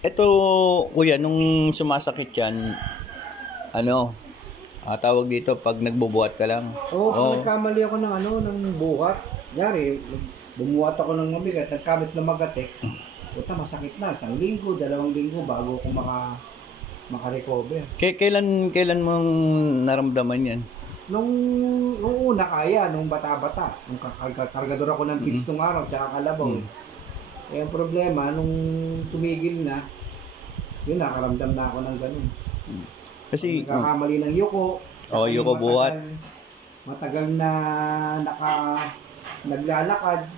Ito, kuya, nung sumasakit yan, tawag dito pag nagbubuhat ka lang. Oo, nagkamali ako ng buhat. Yari, bumuhat ako ng mabigat, nagkamit na magatik. Puta, masakit na. 1 linggo, 2 linggo bago ako makarecover. Kailan mong naramdaman yan? Nung una kaya, nung bata-bata. Nung kargador ako ng pigs nung araw, tsaka kalabaw. Eh, ang problema, nung tumigil na, yun, nakaramdam na ako ng ganun. Kasi nagkakamali ng yuko. yuko buhat. Matagal na naglalakad.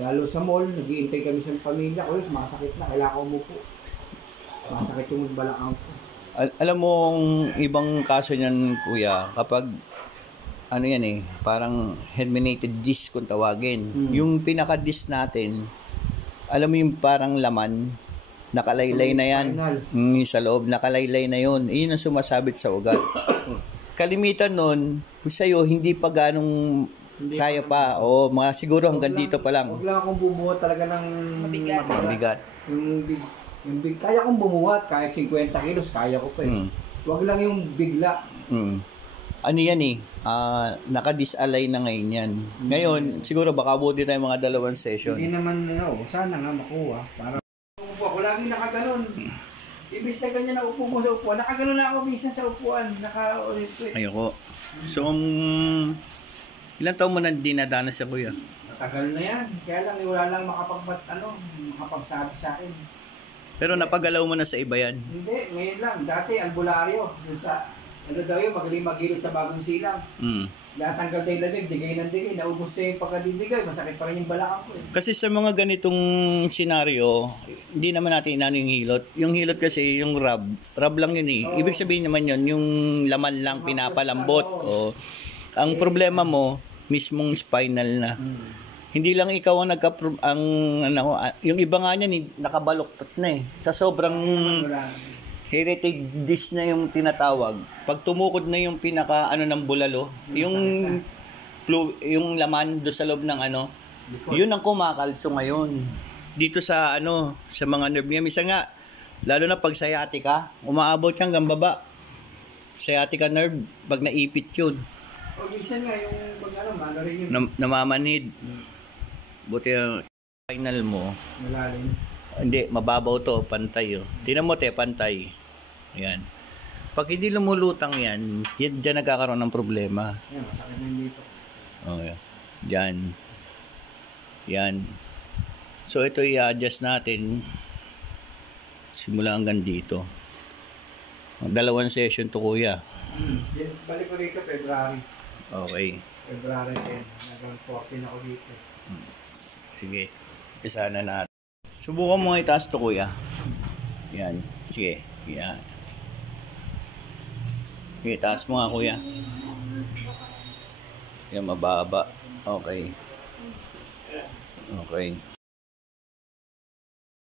Lalo sa mall, nag-iintay kami sa pamilya ko, sumasakit na, kailangan ko umupo. Masakit yung balakang ko. Alam mo, ibang kaso niyan, kuya, kapag parang herniated disc kung tawagin. Yung pinaka-disc natin, alam mo yung parang laman, nakalaylay na yan. Sa loob, nakalaylay na yun. Iyon ang sumasabit sa ugat. Kalimitan nun, sa'yo, hindi pa ganong kaya pa. O, mga siguro hanggang dito pa lang. Huwag lang akong bumuhat talaga ng mabigat. Kaya kong bumuhat, kahit 50 kilos, kaya ko pa eh. Huwag lang yung bigla. Ano yan naka-disalay na ngayon yan. Ngayon, siguro baka buti tayo mga 2 session. Hindi naman, sana nga makuha. Para upo ako, lagi nakaganon. Ibig na ganyan na upo mo sa upuan. Nakaganon na ako minsan sa upuan. Ayoko. So, ilang taon mo na dinadanas sa kuya? Matagal na yan. Kaya lang, wala lang makapagsabi sa akin. Pero napagalaw mo na sa iba yan? Hindi, ngayon lang. Dati, albularyo. Daw yun, magaling magilid sa bagong silang. Natanggal tayo lamig, digay ng digay. Naubos na yung pagkadidigay, masakit pa rin yung balakang ko. Kasi sa mga ganitong senaryo, hindi naman natin inano yung hilot. Yung hilot kasi, yung rub lang yun eh. Ibig sabihin naman yun, yung laman lang pinapalambot. Ang problema mo, mismong spinal na. Hindi lang ikaw yung iba nga niyan, nakabaluktot na eh. Sa sobrang heritage disc na yung tinatawag. Pag tumukod na yung pinaka ng bulalo, yung laman do sa loob ng yun ang kumakalso ngayon. Dito sa sa mga nerve niya, misa nga, lalo na pag sciatica, umaabot kang hanggang baba. Sciatica nerve, pag naipit yun. Minsan nga yung namamanhid. Buti yung final mo. Malalim. Hindi, mababaw to, pantay. Tingnan mo pantay. Ayan. Pag hindi lumulutang yan, dyan nagkakaroon ng problema. Yan, masakit na dito. Okay. Yan. So ito i-adjust natin simula hanggang dito. 2 session to kuya. Balik ko dito February. Okay. February 10. Hanggang 14 ako dito. Sige. Isa na natin. Subukan mo nga itaas to kuya. Yan. Sige. Yan. Sige, taas mo nga kuya. Yan, mababa. Okay.